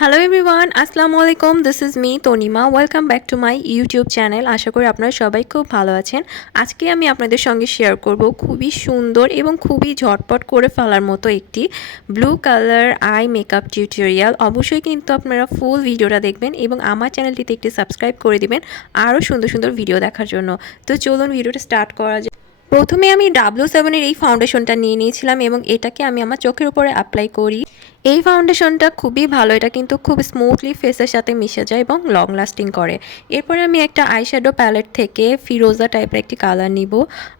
Hello everyone, আসসালামু আলাইকুম। This is me Tanima. Welcome back to my YouTube channel. আশা করি আপনারা সবাই খুব ভালো আছেন। আজকে আমি আপনাদের সঙ্গে শেয়ার করব খুবই সুন্দর এবং খুবই ঝটপট করে ফেলার মতো একটি blue colour eye makeup tutorial. অবশ্যই কিন্তু আপনারা ফুল ভিডিওটা দেখবেন এবং আমার চ্যানেলটিতে একটি সাবস্ক্রাইব করে দিবেন আরও সুন্দর সুন্দর ভিডিও দেখার জন্য। তো চলুন ভিডিওটা স্টার্ট করা যায়। প্রথমে আমি W7 এর এই ফাউন্ডেশনটা নিয়ে নিয়েছিলাম এবং এটাকে আমি আমার চোখের উপরে অ্যাপ্লাই করি। এই ফাউন্ডেশনটা খুবই ভালো, এটা কিন্তু খুব স্মুথলি ফেসের সাথে মিশে যায় এবং লং লাস্টিং করে। এরপরে আমি একটা আইশ্যাডো প্যালেট থেকে ফিরোজা টাইপের একটি কালার নিব,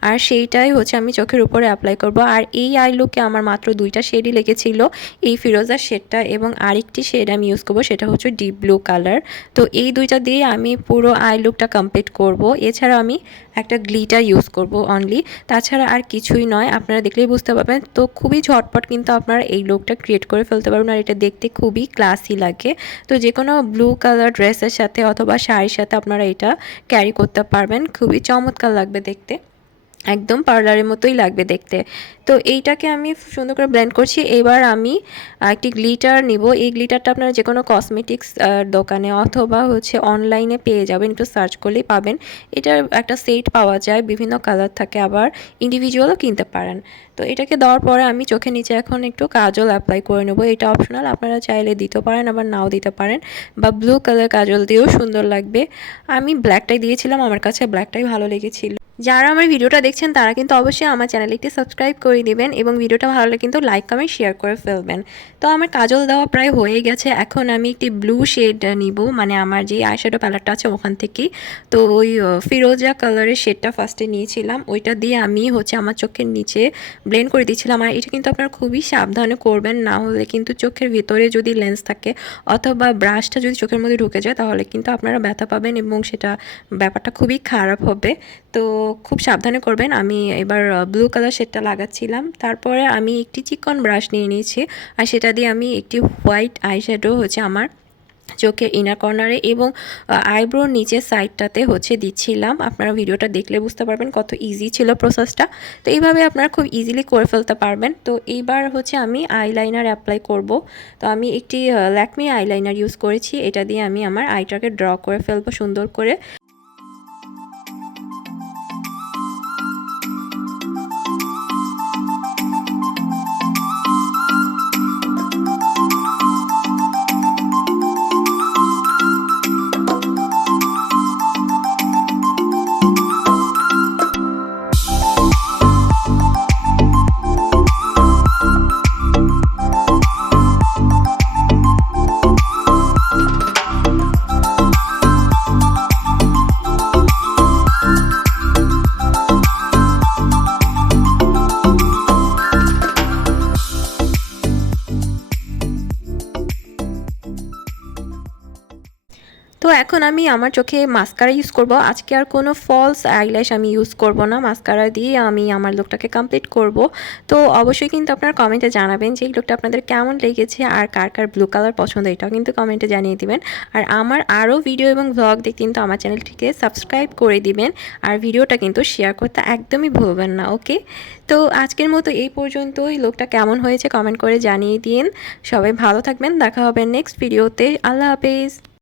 আর সেইটাই হচ্ছে আমি চোখের উপরে অ্যাপ্লাই করব। আর এই আই লুকে আমার মাত্র দুইটা শেডই লেগেছিল, এই ফিরোজার শেডটা এবং আরেকটি শেড আমি ইউজ করব, সেটা হচ্ছে ডিপ ব্লু কালার। তো এই দুইটা দিয়ে আমি পুরো আই লুকটা কমপ্লিট করব। এছাড়া আমি একটা গ্লিটার ইউজ করব অনলি, তাছাড়া আর কিছুই নয়। আপনারা দেখলেই বুঝতে পারবেন। তো খুবই ঝটপট কিন্তু আপনারা এই লুকটা ক্রিয়েট করে ফেলতে পারবেন, আর এটা দেখতে খুবই ক্লাসি লাগে। তো যে কোনো ব্লু কালার ড্রেসের সাথে অথবা শাড়ির সাথে আপনারা এটা ক্যারি করতে পারবেন, খুবই চমৎকার লাগবে দেখতে, একদম পার্লারের মতোই লাগবে দেখতে। তো এইটাকে আমি সুন্দর করে ব্লেন্ড করছি। এবার আমি একটি গ্লিটার নিব। এই গ্লিটারটা আপনারা যে কোনো কসমেটিক্স দোকানে অথবা হচ্ছে অনলাইনে পেয়ে যাবেন, একটু সার্চ করলেই পাবেন। এটার একটা সেট পাওয়া যায়, বিভিন্ন কালার থাকে, আবার ইন্ডিভিজুয়ালও কিনতে পারেন। তো এটাকে দেওয়ার পরে আমি চোখের নিচে এখন একটু কাজল অ্যাপ্লাই করে নেব। এটা অপশনাল, আপনারা চাইলে দিতে পারেন আবার নাও দিতে পারেন, বা ব্লু কালার কাজল দিয়েও সুন্দর লাগবে। আমি ব্ল্যাকটাই দিয়েছিলাম, আমার কাছে ব্ল্যাকটাই ভালো লেগেছিল। যারা আমার ভিডিওটা দেখছেন তারা কিন্তু অবশ্যই আমার চ্যানেলে একটি সাবস্ক্রাইব করে দিবেন এবং ভিডিওটা ভালো লাগলে কিন্তু লাইক কমেন্ট শেয়ার করে ফেলবেন। তো আমার কাজল দেওয়া প্রায় হয়ে গেছে। এখন আমি একটি ব্লু শেড নিব, মানে আমার যে আইশ্যাডো প্যালেটটা আছে ওখান থেকেই। তো ওই ফিরোজা কালারের শেডটা ফার্স্টে নিয়েছিলাম, ওইটা দিয়ে আমি হচ্ছে আমার চোখের নিচে ব্লেন্ড করে দিচ্ছিলাম। আর এটা কিন্তু আপনারা খুবই সাবধানে করবেন, না হলে কিন্তু চোখের ভিতরে যদি লেন্স থাকে অথবা ব্রাশটা যদি চোখের মধ্যে ঢুকে যায় তাহলে কিন্তু আপনারা ব্যথা পাবেন এবং সেটা ব্যাপারটা খুবই খারাপ হবে। তো খুব সাবধানে করবেন। আমি এবার ব্লু কালার শেডটা লাগাচ্ছিলাম, তারপরে আমি একটি চিকন ব্রাশ নিয়ে নিয়েছি, আর সেটা দিয়ে আমি একটি হোয়াইট আইশ্যাডো হচ্ছে আমার চোখের ইনার কর্নারে এবং আইব্রোর নিচের সাইডটাতে হচ্ছে দিচ্ছিলাম। আপনারা ভিডিওটা দেখলে বুঝতে পারবেন কত ইজি ছিল প্রসেসটা। তো এইভাবে আপনারা খুব ইজিলি করে ফেলতে পারবেন। তো এইবার হচ্ছে আমি আইলাইনার অ্যাপ্লাই করব। তো আমি একটি ল্যাকমি আইলাইনার ইউজ করেছি, এটা দিয়ে আমি আমার আইটাকে ড্র করে ফেলবো সুন্দর করে। তো এখন আমি আমার চোখে মাস্কারা ইউজ করব। আজকে আর কোনো ফলস আইল্যাশ আমি ইউজ করব না, মাস্কারা দিয়ে আমি আমার লুকটাকে কমপ্লিট করব। তো অবশ্যই কিন্তু আপনারা কমেন্টে জানাবেন যে এই লুকটা আপনাদের কেমন লেগেছে, আর কার কার ব্লু কালার পছন্দ এটাও কিন্তু কমেন্টে জানিয়ে দিবেন। আর আমার আরও ভিডিও এবং ব্লগ দেখতে কিন্তু আমার চ্যানেলটিকে সাবস্ক্রাইব করে দিবেন, আর ভিডিওটা কিন্তু শেয়ার করতে একদমই ভুলবেন না। ওকে, তো আজকের মতো এই পর্যন্তই। লুকটা কেমন হয়েছে কমেন্ট করে জানিয়ে দিন। সবাই ভালো থাকবেন, দেখা হবে নেক্সট ভিডিওতে। আল্লাহ হাফেজ।